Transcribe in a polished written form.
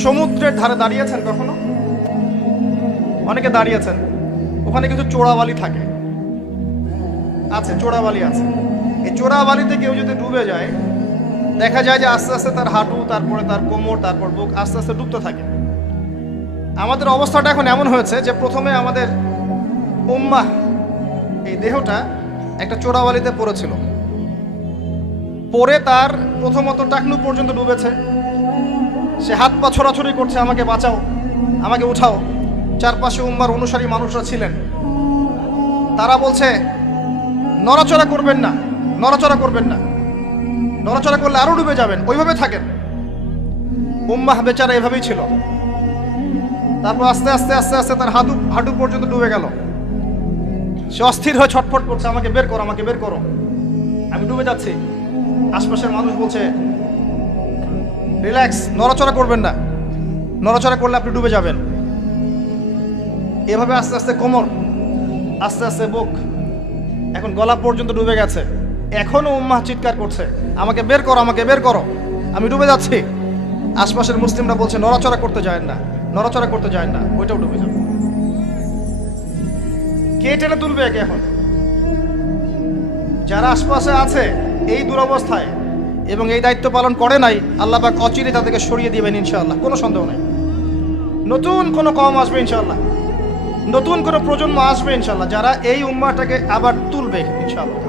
সমুদ্রের ধারে দাঁড়িয়েছেন কখনো? অনেকে দাঁড়িয়েছেন, ওখানে কিছু চোরাবালি থাকে, আছে চোরাবালি আছে। এই চোরাবালিতে কেউ যদি ডুবে যায়, দেখা যায় যে আস্তে আস্তে তার হাঁটু, তারপরে তার কোমর, তারপর বুক আস্তে আস্তে ডুবতে থাকে। আমাদের অবস্থাটা এখন এমন হয়েছে যে প্রথমে আমাদের উম্মাহ, এই দেহটা একটা চোরাবালিতে পড়েছিল, পরে তার প্রথমত টাকনু পর্যন্ত ডুবেছে। সে হাত পা ছড়াছড়ি করছে, আমাকে বাঁচাও, আমাকে উঠাও। চারপাশে উম্মার অনুসারী মানুষরা ছিলেন, তারা বলছে নড়াচড়া করবেন না, নড়াচড়া করবেন না, নড়াচড়া করলে আরো ডুবে যাবেন, ওইভাবে থাকেন। উম্মাহ বেচারা এভাবেই ছিল। তারপর আস্তে আস্তে আস্তে আস্তে তার হাঁটু পর্যন্ত ডুবে গেল। সে অস্থির হয়ে ছটফট করছে, আমাকে বের করো, আমাকে বের করো, আমি ডুবে যাচ্ছি। আশপাশের মানুষ বলছে রিল্যাক্স, নড়াচড়া করবেন না, নড়াচড়া করলে আপনি ডুবে যাবেন। এভাবে আস্তে আস্তে কোমর, আস্তে আস্তে বুক, এখন গলা পর্যন্ত ডুবে গেছে। এখনো উম্মাহ চিৎকার করছে, আমাকে বের করো, আমাকে বের করো, আমি ডুবে যাচ্ছি। আশপাশের মুসলিমরা বলছে নড়াচড়া করতে যায় না, নড়াচড়া করতে যায় না, ওইটাও ডুবে যাবে। কে টেনে তুলবে একে? এখন যারা আশপাশে আছে এই দুরবস্থায় এবং এই দায়িত্ব পালন করে নাই, আল্লাহ পাক অচিরে তাদেরকে সরিয়ে দিবেন ইনশাআল্লাহ, কোনো সন্দেহ নাই। নতুন কোনো কওম আসবে ইনশাআল্লাহ, নতুন কোনো প্রজন্ম আসবে ইনশাআল্লাহ, যারা এই উম্মাহটাকে আবার তুলবে ইনশাআল্লাহ।